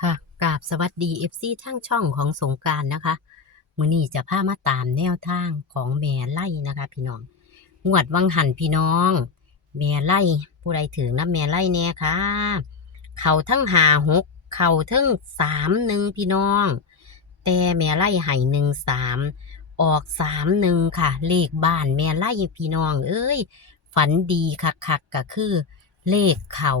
ค่ะกราบสวัสดี FC ทั้งช่องของสงการนะคะ มือนี้จะพามาตามแนวทางของแม่ไล่นะคะ พี่น้องงวดวังหันพี่น้อง แม่ไล่ผู้ใดถือน้ำแม่ไล่แน่ค่ะ เข่าทั้งหาหกเข่าทั้งสามหนึ่งพี่น้อง แต่แม่ไล่ให้หนึ่งสามออกสามหนึ่งค่ะ เลขบ้านแม่ไล่พี่น้อง เอ้ย ฝันดีคักๆก็คือ เลขเข่า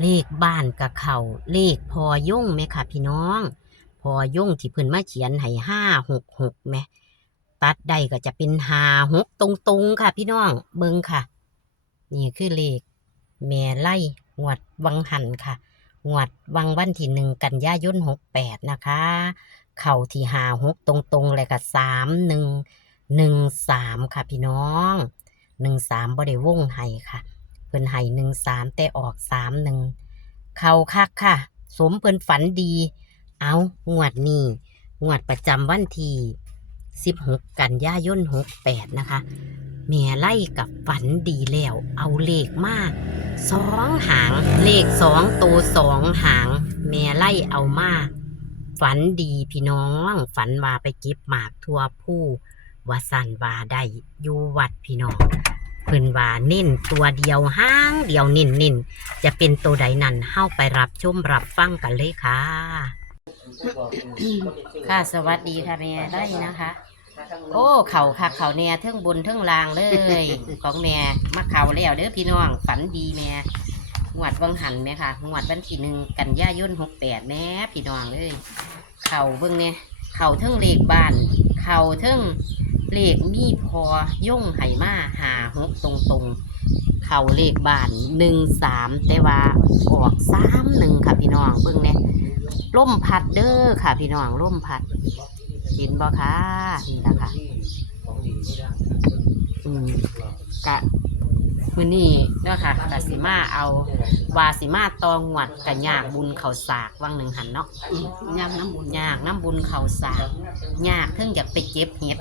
เลขบ้านกับเขาเลขพอย่งไหมค่ะ พี่น้อง พอย่งที่เพิ่นมาเขียนให้ห้าหกหกไหมตัดได้ก็จะเป็นหาหกตรงๆ ค่ะ พี่น้องเบิงค่ะ นี่คือเลขแม่ไล่งวดวังหันค่ะงวดวังวันที่หนึ่งกันยายนหกแปดนะคะ เข่าที่หาหกตรงๆ เลยค่ะสามหนึ่งหนึ่งสามค่ะพี่น้องหนึ่งสามบ่ได้วงให้ค่ะ เพิ่นให้หนึ่งสามแต่ออกสามหนึ่งเขาคักค่ะ สมเพิ่นฝันดี เอางวดนี้งวดประจำวันที่สิบหกกันยายนหกแปดนะคะแม่ไล่กับฝันดีแล้ว เอาเลขมากสองหาง เลขสองตัวสองหางแม่ไล่เอามากฝันดีพี่น้อง ฝันว่าไปเก็บหมากทั่วผู้ว่าสันว่าได้อยู่วัดพี่น้อง เพิ่นว่าเน้นตัวเดียวห้างเดียวเน้นเน้นจะเป็นตัวใดนั้นเฮาไปรับชมรับฟังกันเลยค่ะ ค่ะสวัสดีค่ะแม่ได้นะคะ โอ้เข่าค่ะเข่าแน่เทิงบนเทิงลางเลย ของแม่มาเข่าแล้วเด้อพี่น้องฝันดีแม่งวดวังหันแม่ค่ะงวดวันที่หนึ่งกันยายนหกแปดแม่พี่น้องเลย เข่าเบิ่งเนี่ยเข่าเทิงเลขบ้าน เข่าเทิง เลขมีพอย่งไหมาหาหกตรงตรงเข่าเลขบ้านหนึ่งสามแต่ว่าออกสามหนึ่งค่ะพี่น้องเบิ่งเนี่ยร่มพัดเด้อค่ะพี่น้องร่มพัดเห็นบ่คะนี่ละค่ะอืมกะ มือนี่เนาะค่ะกะสิมาเอาวาสิมาตองหวัดกะยากบุญเขาสากวังหนึ่งหันเนาะยำน้ำบุญยากน้ำบุญเขาสากยากเพิ่งอยากไปเก็บเห็ด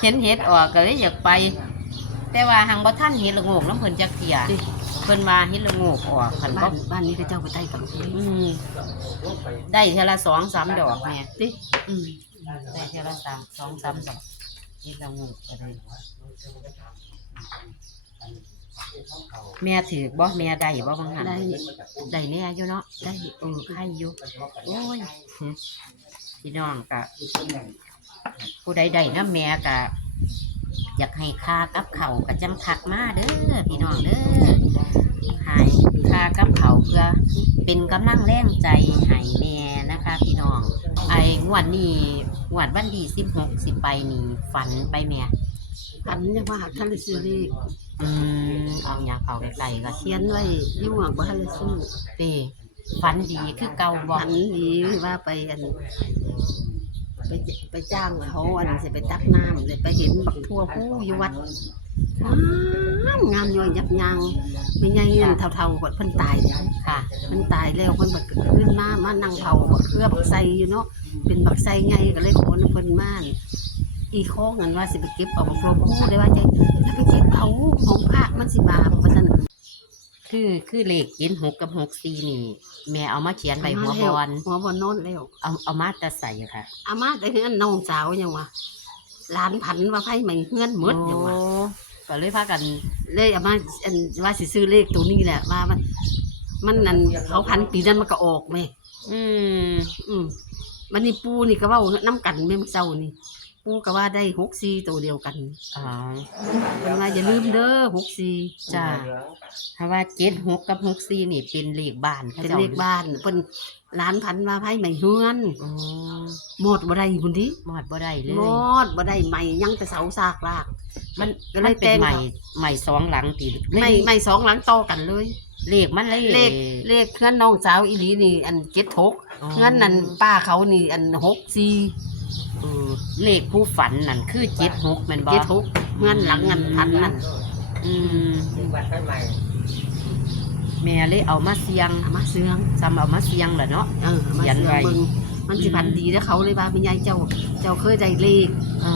เห็นเห็ดออกก็เลยอยากไป แต่ว่าหังบ่ท่านเห็ดละโงกน้ำเพิ่นจักเทียเพิ่นว่าเห็ดละโงกออกคันบ่บ้านบ้านนี้ก็เจ้าไปใต้กับอืมได้เทอละสองสามดอกแม่ติอืมได้เท่าละสามสองสามดอกนี่เรางูอะไร แม่ถือบ่แม่ได้บ่บางหันได้ได้แน่อยู่เนาะได้เออไข่อยู่โอ้ยพี่น้องกะผู้ใดได้นะแม่กะอยากให้ค่ากับเขากับจำคักมาเด้อพี่น้องเด้อให้ค่ากับเขาเพื่อ เป็นกำลังแรงใจให้แม่นะคะ พี่น้องไอ้งวดนี้งวดวันที่สิบหกสิบไปนี่ฝันไปแม่ อันนี้ว่าท่านได้ซื้อเลขอืมเอาอย่างเขาไกลๆก็เขียนไว้อยุ่งอะบ่ทันได้ซื้อเต้ฝันดีคือเก่าบ่อันนี้ว่าไปอันไปไปจ้างเขาอันสิไปตักน้ำเลยไปเห็นบักทั่วผู้อยู่วัดงามงามย่อยยับยางไม่ใหญ่เงินเท่าๆกว่าเพิ่นตายแล้วค่ะเพิ่นตายแล้วเพิ่นบักขึ้นมามานั่งเผาบักเครือบักไซอยู่เนาะเป็นบักไซไงก็เลยขอน้ำเพิ่นมาอั่น อีโค้งกันว่าสิไปเก็บเอาบักทั่วผู้ได้ว่าใจถ้าไปเก็บเอาของพระมันสิบาปว่าซั่นคือคือเลขเจ็ดหกกับหกสี่นี่ แม่เอามาเขียนใบหัวบอลหัวบอลโนอนแล้วเอาเอามาแต่ใส่ค่ะอามาได้เฮือนน้องสาวยังวะหลานพันว่าไผใหม่เฮือนหมดยังวะโอ้ก็เลยพากันเลยเอามาอันว่าสิซื้อเลขตัวนี้แหละว่ามัน มันนั่นเขาพันปีนั้นมันก็ออกแม่อืมอืมมันนี่ปูนี่ก็เว่าน้ำกันแม่มอเจ้านี่ ปูก็ว่าได้หกสี่ตัวเดียวกันอ๋อเป็นว่าอย่าลืมเด้อหกสี่จ้าถ้าว่าเจ็ดหกกับหกสี่นี่เป็นเลขบ้านขาเป็นจ้าเลขบ้านเพิ่นหลานพันว่าไผใหม่เฮือนอ๋อหมดบ่ได้พุ่นดิหมดบ่ได้เลยหมดบ่ได้ใหม่ยังแต่เสาซากลาก มันก็เลยมันเป็นแต่งใหม่เขาใหม่สองหลังตีไม่ไม่สองหลังต่อกันเลย เลขมันเลย เลขเลขเพื่อนน้องสาวอีหลีนี่ อันเจ็ดหกอ๋อ เพื่อนนั่นป้าเขานี่อันหกสี่ เออเลขผู้ฝันนั่นคือเจ็ดหกแมันบอเจ็ดหกเพื่อนหลังเงินพันนั่นอืมแม่เลยเอามาเสียงเอามาเสืองซ้ำเอามาเสียงแหละเนาะ เออเอามาเขียนเสืองไว้เบิ่งมันสิพันดีแล้วเขาเลยว่าเป็นยายเจ้า เจ้าเคยได้เลข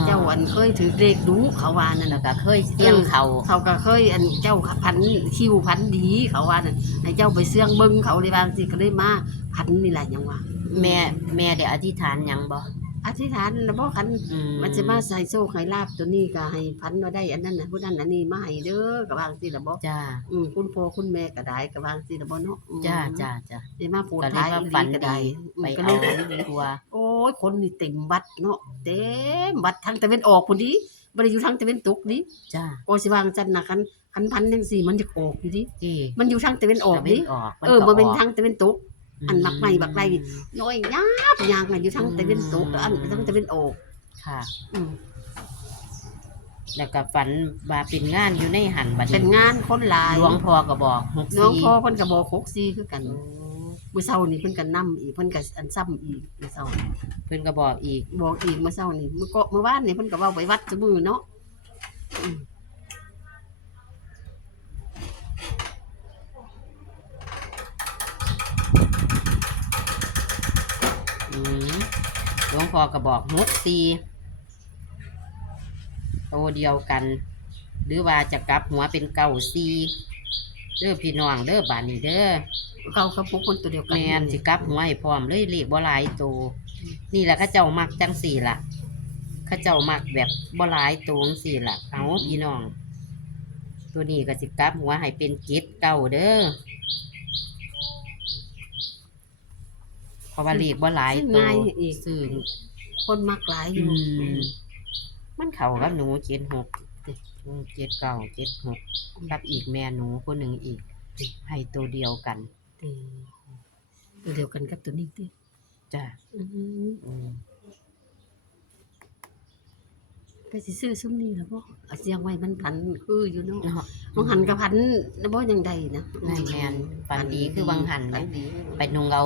เจ้าอันเคยถือเลขดูเขาว่านั่นแล้น่ะวก็เคยเสี่ยงเขาเขาก็เคยอันเจ้าพันคิวพันดีเขาว่านั่นให้เจ้าไปเสื่องเบิ่งเขาเลยว่าสิก็เลยมาพันนี่แหละยังว่าแม่แม่ได้อธิษฐานหยังบ่ อธิษฐานแล้วบ่คันอืมันจะมาใส่โซ่ไข่ลาบตัวนี้ก็ให้พันมาได้อันนั้นน่ะผู้นั้นอันนี้มาให้เด้อก็วางสิละบ่จ้าอืมคุณพ่อคุณแม่ก็ได้ก็วางสิละบ่เนาะอืมจ้าจ้าจ้าสิมาโปรดก็เรีท้ายยกว่าอีหฝัลีนก็ได้ดีอืมไปก็เอาเลยทัวโอ้ยคนนี่เต็มวัดเนาะเต็มวัดทางตะเวนออกพุ่นดิบ่ได้อยู่ทางตะเวนตกดิจ้าโอสิวางจันน่ะคันคันพันจังซี่มันจะออกอยู่ดิจีมันอยู่ทางตะเวนออกตะเว้ดินออกเออบ่เป็นก็กทางตะเวนตก อันมักใหม่บักไรน้อยยากยากน่ะอยู่ทางตะเวนตกอันทางตะเวนออกค่ะ อืมแล้วก็ฝันว่าเป็นงานอยู่ในหันบัดเป็นนี้งานคนหลายหลวงพ่อก็บอกหกน้องสี่พ่อเพิ่นก็บอก64คือกันโอ้มื้อเช้านี่เพิ่นก็นํอีกเพิ่นก็อันซ้ำอีกมื้อเช้าเพิ่นก็บอกอีกบอกอีกมื้อเช้านี่มื้อก็มื้อวานนี่เพิ่นก็เว้าไปวัดซุมื้อเนาะอืม อืมหลวง พ่อก็บอกหกสี่โตเดียวกัน หรือว่าจะกลับหัวเป็นเก้าสี่เด้อพี่น้องเด้อบานนี้เด้อเก่ากับพวกคนตัวเดียวกันแม่นสิกลับหัวให้พร้อมเลยเลขบ่หลายโตวนี่แหละเข้าเจ้ามักจังสี่ล่ะเข้าเจ้ามักแบบบ่หลายตัวจังสี่ล่ะเอาพี่น้อง ตัวนี้ก็สิกลับหัวให้เป็นเกตเก้าเด้อเพ ราะว่าเลขบ่หลายซื้อตัวง่ายอีกซื้อคนมักหลายออืยู่มมันเข้ากับหนูเจ็ดหกเจ็ดเก้าเจ็ดหกกับอีกแม่หนูคนหนึ่งอีก ให้ตัวเดียวกันเออตัวเดียวกันกับตัวนี้ติจ้ะอืมอืม ก็สิซื้อซุมนี้ล่ะบ่เอาเสียงไว้มันพันคืออยู่เนาะเนาะมันหันกับพันนะบ่ยังใดนะแม่นแม่นฝันดีคือวังหันฝันดีไปนุงเอา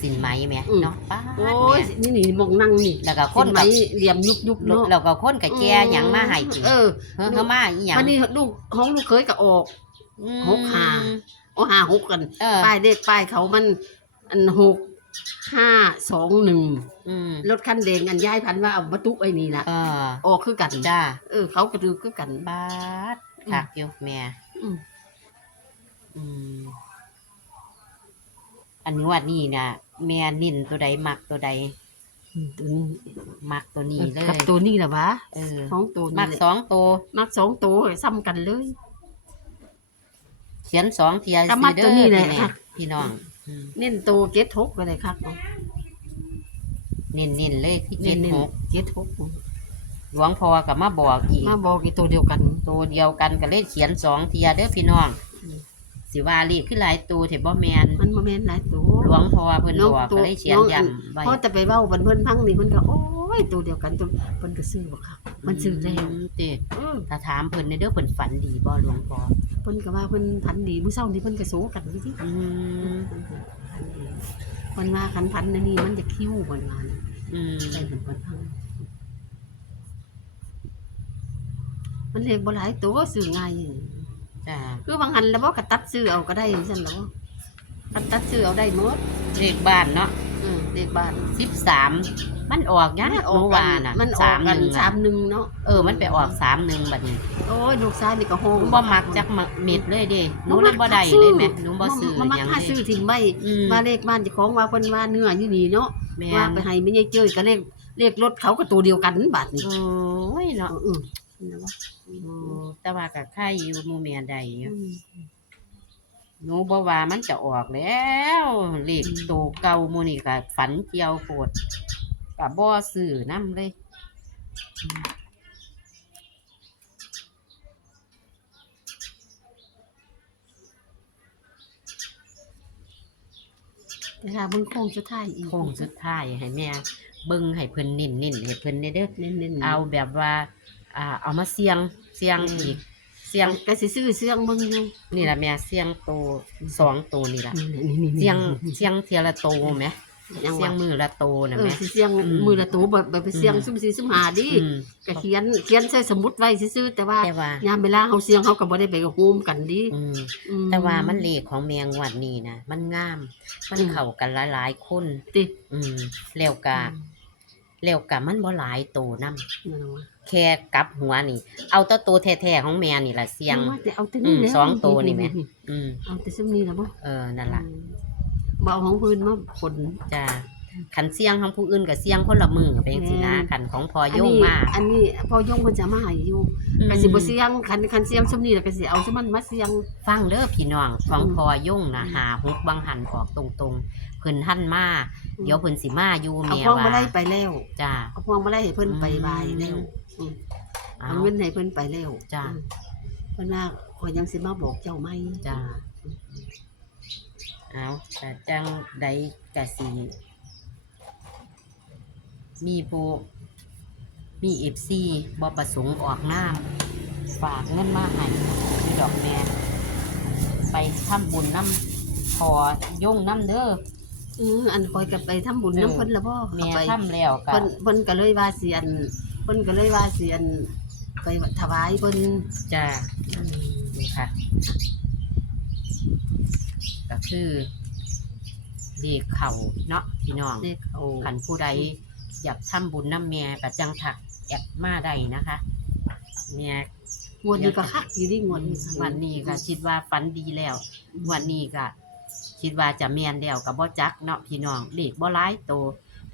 สินไหมแหม่อืมเนาะป้าดโอ้ยแม่นี่นี่มองนั่งนี่แล้วก็คคนนไหมกับเหลี่ยมยุบยุบๆเนาะแล้วก็คนกับแจหยังมาให้กินเออเฮ้อเขามาอีหยังอันนี้ลูกของลูกเคยก็ออกอืมหกห้าโอ้ห้าหกกันเออป้ายเลขป้ายเขามันอันหก ห้าสองหนึ่งอืมรถคันแดงอันย้ายพันว่าเอามาตุกไอ้นี่นะเออออกคือกันจ้าเออ เขากระดือคือกัน บาดคักอยู่แม่อืมอืมอันนี้ว่านี่นะแม่นิ่นตัวใดมักตัวใดตัวนี้มักตัวนี้เลกับยตัวนี้แหละวะเออสองตัวมันี่กแหละสองตัวมักสองตัวซ้ำกันเลย เขียนสองเทียก็มักสิตัวนี้แหละพี่ค่ะพี่น้องอืม เน้นตัวเก็ตหกก็ได้ครับเน้นๆเลยที่เน้เจ็นดเน้นหกเก็ตหกหลวงพ่อกับมาบอกอีกมาบอกอีกตัวเดียวกัน ตัวเดียวกันก็เลยเขียนสองเทียเด้อพี่น้อง อืม สิว่าลีขึ้นหลายตัวเถบ่แมนมันมาแม่นหลายตัวหลวงพ่อเพิ่นน้องบอกตัวก็เลยเขียนน้องอันย้ำไว้พอแต่ไปเว้าบันเพิ่นพังนี่เพิ่นก็โอ้ยตัวเดียวกันตัวเพิ่นก็ซื้อบ่ครับมันซื้อแล้วมติเออถ้าถามเพิ่นในเด้อเพิ่นฝันดีบ่หลวงพ่อ เพิ่นก็ว่าเพิ่นพันดีมื้อเช้านี่เพิ่นก็โซกันอยู่ที่อืมเพิ่นว่าคันพันอันนี่มันจะคิ้วเพิ่นว่านะอืมใส่เพิ่นเพิ่นพังมันเลขบ่หลายตัวซื้อง่ายอยู่จ้าคือบางหันแล้วบ่ก็ตัดซื้อเอาก็ได้ซั่นแหล้วตัดตัดซื้อเอาได้หมดเลขบ้านเนาะเออเลขบ้าน13มันออกยากโอวาน่ะมันออกกัน31สาอะมหนึ่งเนาะเออมันไปออก31บัดนี้โอ้ยลูกชายนี่ก็โฮงหนูบ่มักจักมะเม็ดเลยเด้หนูเลยบ่ได้เลยแหม่หนูบ่ซื้อมามักหยังหาเลซื้อยทิ้งไว้อืมว่าเลขบ้านเจ้าของว่าเพิ่นว่าเนื้ออยู่นี่เนาะแม่ว่านไปให้ไม่ใช่เจ้ยก็เลขเลขรถเขาก็ตัวเดียวกันบาดนี่โอ้ยเนาะเออเออโอ้แต่ว่ากับใครอยู่หมู่แม่ใดอยู่ อืม หนูบ่ว่ามันจะออกแล้วเลขโตเก่าหมู่นี่ก็ฝันเกี่ยวโพดก็บ่ซื้อนํเลยแต่ถ้าเบิ่งโค้งสุดท้ายอีก โค้งสุดท้ายให้แม่เบิ่งให้เพิ่นนิ่นๆให้เพิ่นได้เด้อเน้นๆ เอาแบบว่า อ่า เอามาเสี่ยงเสี่ยงอีก เสี่ยงก็สิซื้อเสื้องเบิ่งอยู่นี่ล่ะแม่เสี่ยงโตสองโตนี่ล่ะนี่ๆๆๆเสี่ยงเสี่ยงเทียละโตแหมยังเสียว่างมือละโตนะเออแม่ สิเสียงอืมมือละตัวแบบแบบไปเสียงอืม ซุ่มสี่ซุ่มหาดิอืมก็เขียนเขียนใส่สมุดไว้ซื่อๆแต่ว่าแต่ว่ายามเวลาเฮาเสียงเฮาก็บ่ได้ไปโฮมกันดิอืม อืมแต่ว่ามันเลขของแมงวันนี้นะมันงาม มันอืม เข้ากันหลายๆคนติอืมแล้วกะแล้วกะมันบ่หลายโตนํนั่นน่ะวะ แค่กลับหัวนี่ เอาแตัวโตแท้ๆของแม่นี่ล่ะเสียง อาว่าแต่เอาแต่อืนี่มแหล้วสองตัวนี่แหมอืมเอาแต่ซุ่มนี้ล่ะบ่เออนั่นล่ะบ่เอาของพื้นมาผลจ้าขันเสียงของผู้อื่นกับเสียงคนละมือไปจังซี่นะแม่น ขันของพออันโยงนี้มาอันนี้พอยงเพิ่นจะมาให้อยู่อืมก็สิบ่เสียงคันคันเสียงซุ่มนี้แล้วก็สิเอาซุมมันมาเสียง ฟังเด้อพี่น้องของอืม พอยงนะอืมหาฮุกบังหันออกตรงๆเพิ่นหั่นมาเดี๋ยวเพิ่นสิมาอยู่เอาแม่พวงว่ามาลัยไปแล้วจ้า เอาพวงมาลัยให้เพิ่นไปอืมบายแล้วอืม เอาเอาเงินให้เพิ่นไปแล้วจ้ะอืมเพิ่นว่าข่อยยังสิมาบอกเจ้าไหมจ้าเอาแต่จังใดกะสิมีผู้มี FC บ่ประสงค์ออกนามฝากเงินมาให้คือดอกแม่ไปทำบุญน้ำพอย่งน้ำเด้ออืออันข่อยก็ไปทำบุญเออนํเพิ่นละบ่แม่ไปทำแล้วก็เพิ่นเพิ่นก็เลยว่าสิอัน เพิ่นก็เลยว่าสิอันไปถวายเพิ่นจ้าอืมนี่ค่ะ ก็คือเด็กเขาเนาะพี่น้องเด็กเอาขันผู้ใดอยากทำบุญน้ำแม่ก็จังถักแอดมาได้นะคะแม่งวดนี้ก็คักอยู่ดิงวดนี้วันนี้ก็คิดว่าฝันดีแล้ววันนี้ก็คิดว่าจะแม่นแล้วกับบ่จักเนาะพี่น้องเลขบ่ร้ายโตว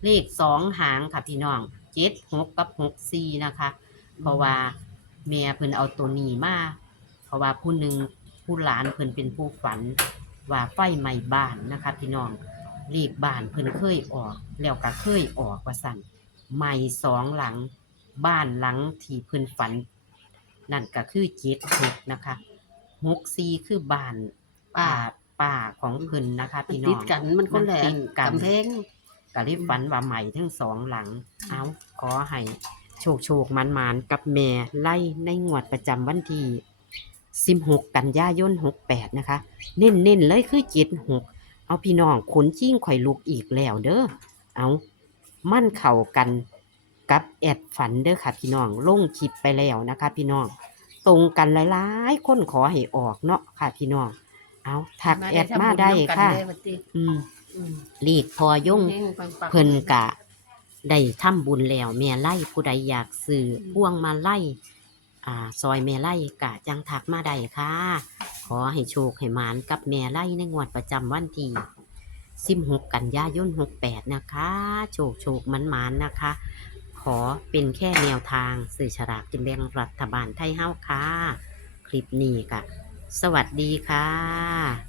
เลขสองหางค่ะพี่น้อง เจ็ดหกกับหกสี่นะคะเพราะว่าแม่เพิ่นเอาตัวนี้มาเพราะว่าผู้หนึ่งผู้หลานเพิ่นเป็นผู้ฝันว่าไฟไหม้บ้านนะคะพี่น้องเลขบ้านเพิ่นเคยออก แล้วก็เคยออกว่าสั่นไหม้สองหลังบ้านหลังที่เพิ่นฝัน นั่นก็คือเจ็ดหกนะคะหกสี่คือบ้านป้าป่าป่าของเพิ่นนะคะมันพี่น้ติอดงกันมันคนแหลมันติดกันกำแพง ก็รีบฝันว่าใหม่ทั้งสองหลัง เอาขอให้โชคโชคมันมันๆกับแม่ไล่ในงวดประจำวันที่16กันยายน68 นะคะ เน้นเน้นๆเลยคือ76เอาพี่น้องขนจิ้งข่อยลูกอีกแล้วเด้อเอามั่นเข่ากันกับแอดฝันเด้อค่ะพี่น้องลงคลิปไปแล้วนะคะ พี่น้องตรงกันหลายๆคนขอให้ออกเนาะค่ะพี่น้องเอาทักแอดมาได้ค่ะ อืม ลีกพอยงเพิ่นกะได้ทำบุญแล้วแม่ไล่ผู้ใดอยากซื้อพวงมาไล่อ่า ซอยแม่ไล่กะจังทักมาได้ค่ะ ขอให้โชคให้หมานกับแม่ไล่ในงวดประจำวันที่16กันยายน68นะคะ โชคโชคมันหมานนะคะ ขอเป็นแค่แนวทางสื่อฉลากกินแบ่งรัฐบาลไทยเฮาค่ะ คลิปนี้กะ สวัสดีค่ะ